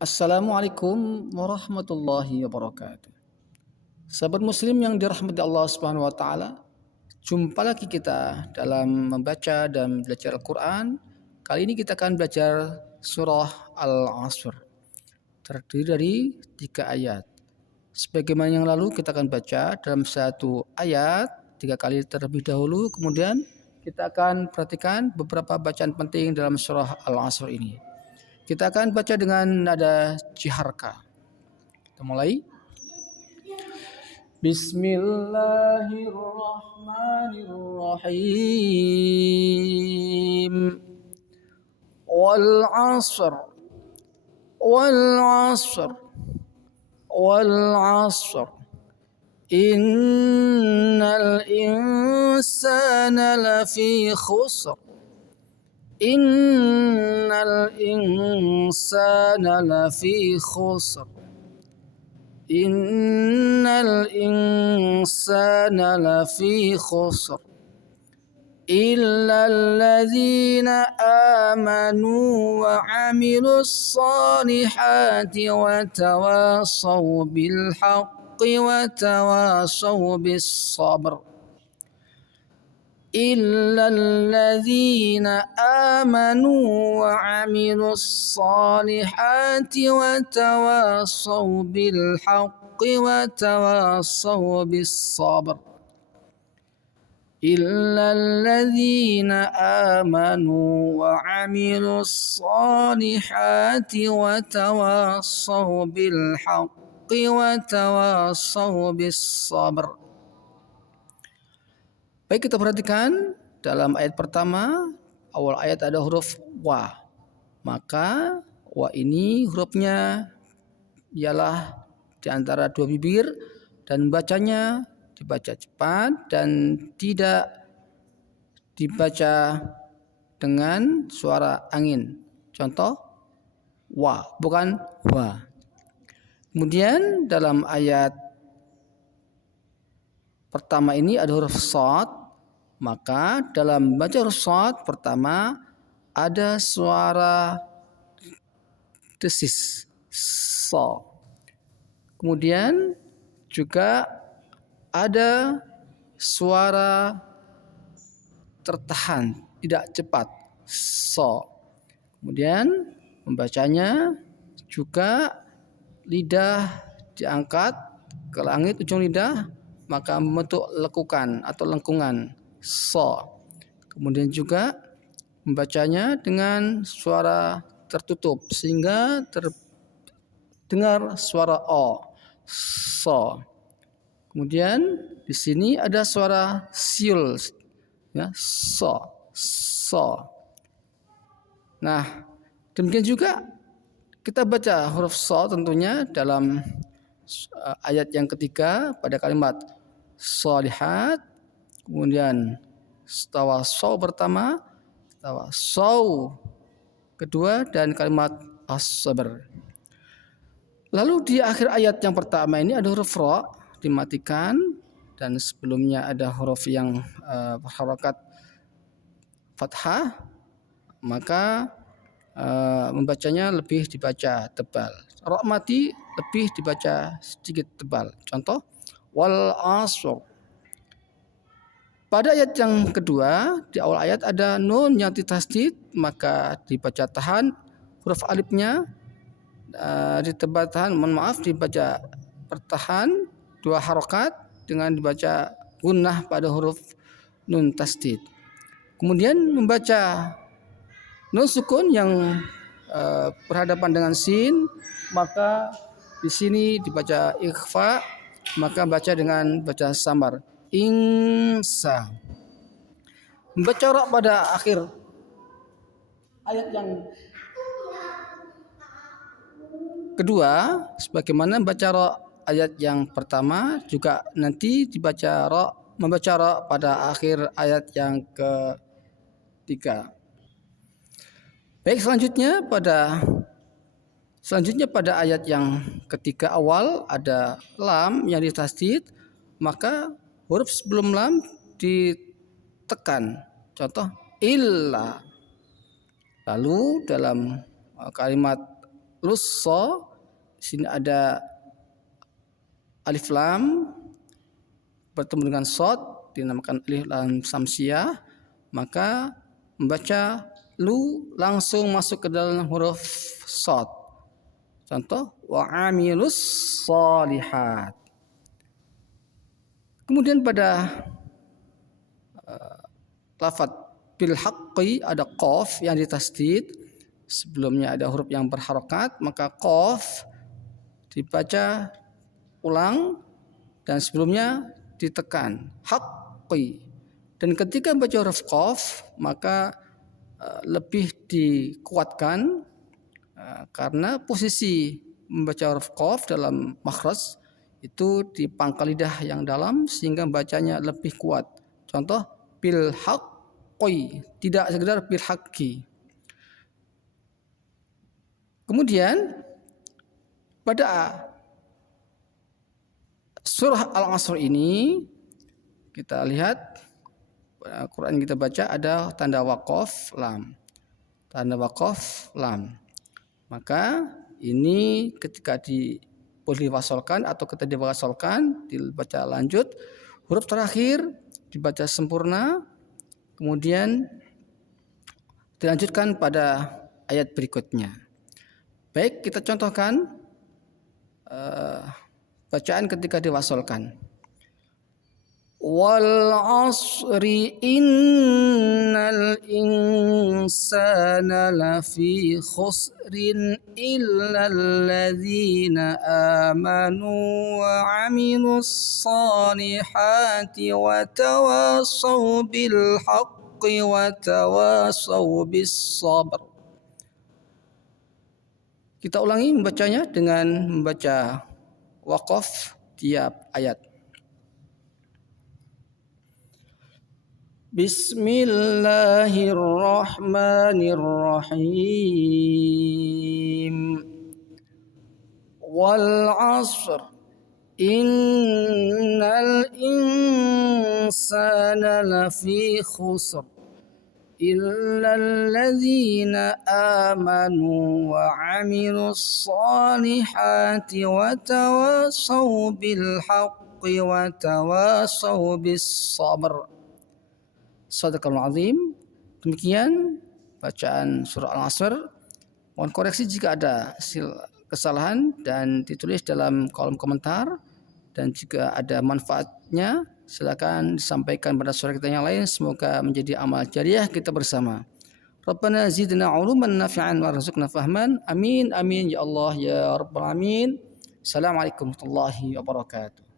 Assalamualaikum warahmatullahi wabarakatuh. Sahabat muslim yang dirahmati Allah Subhanahu wa taala, jumpa lagi kita dalam membaca dan belajar Al-Qur'an. Kali ini kita akan belajar surah Al-Asr. Terdiri dari 3 ayat. Sebagaimana yang lalu kita akan baca dalam satu ayat 3 kali terlebih dahulu, kemudian kita akan perhatikan beberapa bacaan penting dalam surah Al-Asr ini. Kita akan baca dengan nada jiharka. Kita mulai. Bismillahirrahmanirrahim. Wal 'asr. Wal 'asr. Wal 'asr. Innal insana lafi khusr. Innal insana lafi khusr. Innal insana lafi khusr. Illal ladzina amanu wa 'amilus solihati wa tawassaw bil haqqi wa tawassaw bis sabr. إلا الذين آمنوا وعملوا الصالحات وتواصوا بالحق وتواصوا بالصبر إلا الذين آمنوا وعملوا الصالحات وتواصوا بالحق وتواصوا بالصبر. Baik, kita perhatikan dalam ayat pertama, awal ayat ada huruf wa. Maka wa ini hurufnya ialah di antara dua bibir dan bacanya dibaca cepat dan tidak dibaca dengan suara angin. Contoh wa, bukan wa. Kemudian dalam ayat pertama ini ada huruf shad. Maka dalam baca huruf shad pertama ada suara desis so. Kemudian juga ada suara tertahan, tidak cepat so. Kemudian membacanya juga lidah diangkat ke langit ujung lidah, maka membentuk lekukan atau lengkungan so. Kemudian juga membacanya dengan suara tertutup sehingga terdengar suara o so. Kemudian di sini ada suara siul ya, so so. Nah, demikian juga kita baca huruf so tentunya dalam ayat yang ketiga pada kalimat sholihat. Kemudian tawassaw pertama, tawassaw kedua, dan kalimat as-sabr. Lalu di akhir ayat yang pertama ini ada huruf ra dimatikan dan sebelumnya ada huruf yang berharakat fathah, maka membacanya lebih dibaca tebal. Ra mati lebih dibaca sedikit tebal. Contoh wal asr. Pada ayat yang kedua, di awal ayat ada nun yang ditasdid, maka dibaca tahan huruf alifnya, dibaca pertahan 2 harokat dengan dibaca gunnah pada huruf nun tasdid. Kemudian membaca nun sukun yang berhadapan dengan sin, maka di sini dibaca ikhfa, maka baca dengan baca samar. Insa. Membaca ra pada akhir ayat yang kedua sebagaimana baca ra ayat yang pertama juga nanti membaca ra pada akhir ayat yang ketiga. Baik, selanjutnya pada ayat yang ketiga awal ada lam yang ditasdid, maka huruf sebelum lam ditekan. Contoh illa. Lalu dalam kalimat lussa. Di sini ada alif lam bertemu dengan shad, dinamakan alif lam samsiah, maka membaca lu langsung masuk ke dalam huruf shad. Contoh wa amilus shalihat. Kemudian pada lafadz bil haqqi ada qaf yang ditasdid, sebelumnya ada huruf yang berharokat, maka qaf dibaca ulang dan sebelumnya ditekan haqqi. Dan ketika membaca huruf qaf maka lebih dikuatkan karena posisi membaca huruf qaf dalam makhraj itu di pangkal lidah yang dalam sehingga bacanya lebih kuat. Contoh bil haqqi, tidak sekedar bil haqqi. Kemudian pada surah Al-Asr ini kita lihat Quran kita baca ada tanda waqaf lam. Tanda waqaf lam. Maka ini ketika boleh diwasolkan atau ketika diwasolkan dibaca lanjut, huruf terakhir dibaca sempurna, kemudian dilanjutkan pada ayat berikutnya. Baik, kita contohkan bacaan ketika diwasolkan. Wal asri innal insana lafi khusrin illal ladzina amanu wa amilus salihati wa tawasaw bil haqqi wa tawasaw bis sabr. Kita ulangi membacanya dengan membaca waqaf tiap ayat. Bismillahirrahmanirrahim. Wal 'ashr innal insana lafi khusr illal ladzina amanu wa 'amilus salihati wa tawasaw bil haqqi wa tawasaw bis sabr. Shadaqallahul azim. Demikian bacaan surah Al-Asr. Mohon koreksi jika ada kesalahan dan ditulis dalam kolom komentar, dan jika ada manfaatnya silakan disampaikan pada saudara kita yang lain. Semoga menjadi amal jariah kita bersama. Rabbana zidna uluman nafi'an warzuqna fahman. Amin amin ya Allah ya rabbal alamin. Assalamualaikum warahmatullahi wabarakatuh.